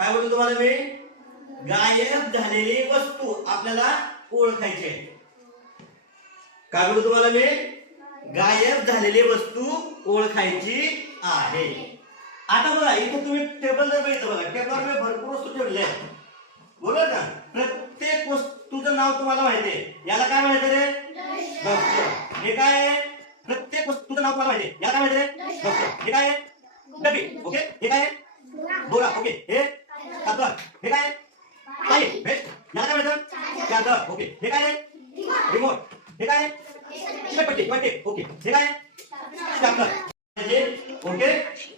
काय बोलतो तुम्हाला मी? गायब झालेली वस्तू आपल्याला ओळखायची आहे. काय बोलू तुम्हाला मी? गायब झालेली वस्तू ओळखायची आहे. आता बघा इथे तुम्ही टेबल जर बघितलं बघा टेबलवर मी भरपूर वस्तू ठेवले आहेत. बरोबर ना? प्रत्येक वस्तूचं नाव तुम्हाला माहिती आहे. याला काय माहिती रे? डॉक्टर. हे काय आहे? प्रत्येक वस्तूचं नाव तुम्हाला माहिती आहे. याला काय माहिती रे? डॉक्टर. हे काय आहे? डबी. ओके? हे काय आहे? बोरा. ओके. हे कातळ हे काय? काय याला ओके. हे काय रिमोट. हे काय चिकटपट्टी ओके. हे काय स्टॅपलर ओके.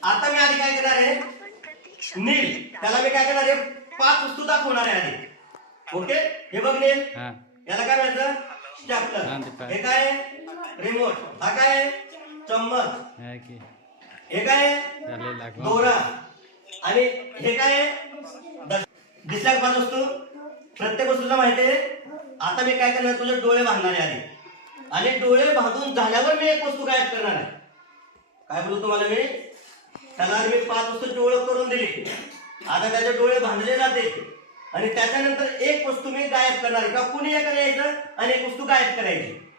आता मी आधी काय करणार आहे? नील. त्याला मी काय करणार आहे? पाच वस्तू दाखवणार आहे आधी. ओके? हे बघ नील. याला काय म्हणायचं हा, स्टॅपलर काय? हे काय? रिमोट. हा काय? चम्मच. हे काय दोरा. आणि हे काय दिसल्या का वस्तू? प्रत्येक वस्तूला माहिती आहे. आता मी काय करणार तुझे डोळे बांधणार आहे आधी. आणि डोळे बांधून झाल्यावर मी एक वस्तू गायब करणार आहे. काय बोलू तुम्हाला मी? त्याला मी पाच वस्तू डोळे करून दिली. आता त्याचे डोळे बांधले जाते. आणि त्याच्यानंतर एक वस्तू मी गायब करणार आहे. किंवा कुणी एक यायचं आणि एक वस्तू गायब करायची.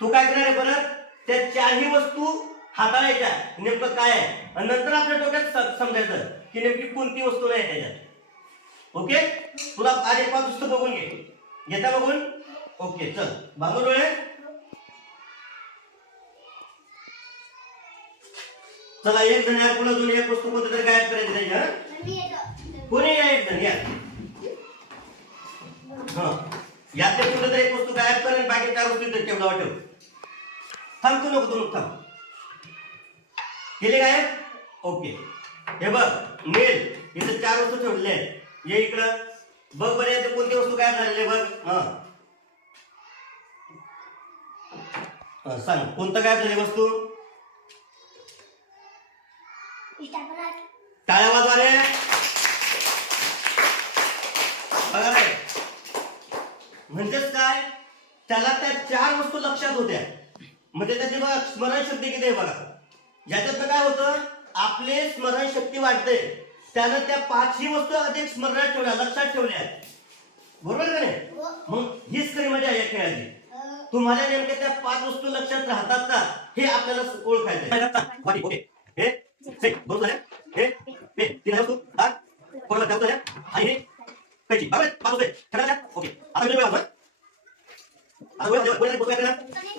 तू काय करणार आहे परत? त्या चारही वस्तू हाताळायच्या नेमकं काय आहे? आणि नंतर आपल्या डोक्यात समजायचं की नेमकी कोणती वस्तू नाही त्याच्यात ओके? तुला आज एक पाच वस्तू बघून घे. घेता बघून? ओके चल. बांधून डोळे. चला एक जण या पुन्हा अजून एक वस्तू कोणती तरी गायब करायची त्याची हा? कोणी या एक जण? या. हा. यातले कुठे तरी एक वस्तू गायब करेन बाकी चार वस्तू इथे टेबलावर ठेव थांब तू नको नको थांब. केले काय? ओके. हे बघ मेल. इथे चार वस्तू ठेवलेले आहेत. ये इकडं. बघ बरे याचे कोणती वस्तू काय झालेली आहे बघ. हा. सांग कोणतं काय झाले वस्तू? टाळ्या वाजवारे बघा रे म्हणजेच काय? त्याला त्या चार वस्तू लक्षात होत्या. म्हणजे त्याची बघा स्मरणशक्ती किती आहे बघा. याच्यातनं काय होतं? आपले स्मरणशक्ती वाढते. त्यानं त्या पाचही वस्तू अधिक स्मरणात ठेवल्या लक्षात ठेवल्या बरोबर का नाही? मग हीच खरी मजा आहे या खेळाची तुम्हाला नेमक्या त्या पाच वस्तू लक्षात राहतात का? हे आपल्याला ओळखायचं आहे. वाटी, ओके हे बरोबर हे हे तीन वस्तू हा बरोबर आणि हे कैची. बरोबर? पाच ठरवल्या ओके. आता मी आता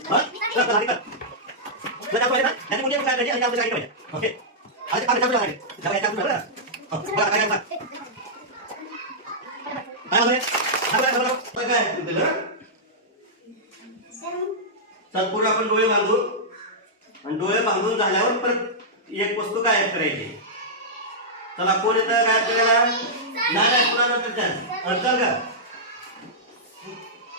हा आपण म्हणजे. हो. काय करायची आणि आपण काय ओके. आता काय करायचं आहे जरा याच्यात बरोबर? हा. काय करायचं काय काय काय तुला तत्पूर्वी आपण डोळे बांधू आणि डोळे बांधून झाल्यावर परत एक वस्तू गायब करायची? चला कोण येतं? गायब करायला नाही नाही अडचण चान्स का?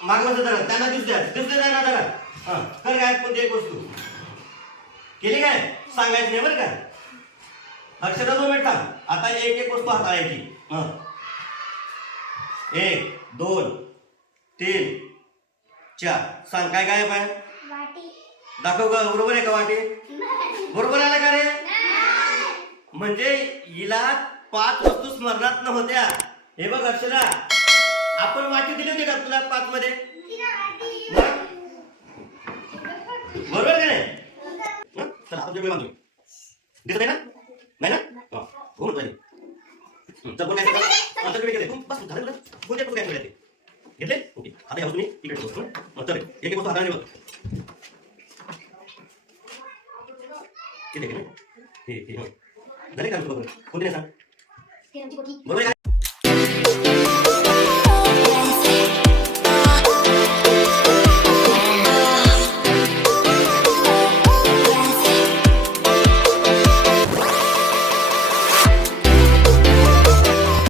मागवत जरा त्यांना दिसत्या द्या. दिसू ना जरा हा. कर गायब कोणती एक वस्तू? केली काय? सांगायचं नाही बरं का? अक्षरा मिनिट थांब. आता एक एक वस्तू हाताळायची. हा. एक दोन तीन चार. सांग काय गायब आहे? दाखव का? बरोबर आहे का वाटी? बरोबर आलं का रे? म्हणजे हिला पाच वस्तू स्मरणात नव्हत्या. हे बघ अक्षरा आपण वाटी दिली होती का तुला पाच मध्ये? बरोबर? चला आपण जेवढे बांधू दिसत आहे ना नाही ना हा. हो म्हणतो आहे. हं, चल बोल काय करता? हा, चल तुम्ही गेले. तू बस झालं घेतले ओके आता या तुम्ही इकडे ठेवतो? चल एक एक वस्तू हाताने बघ केले की नाही? हे हे हं. झाले का तुझं बरोबर कोणते नाही सांग बरोबर आहे का?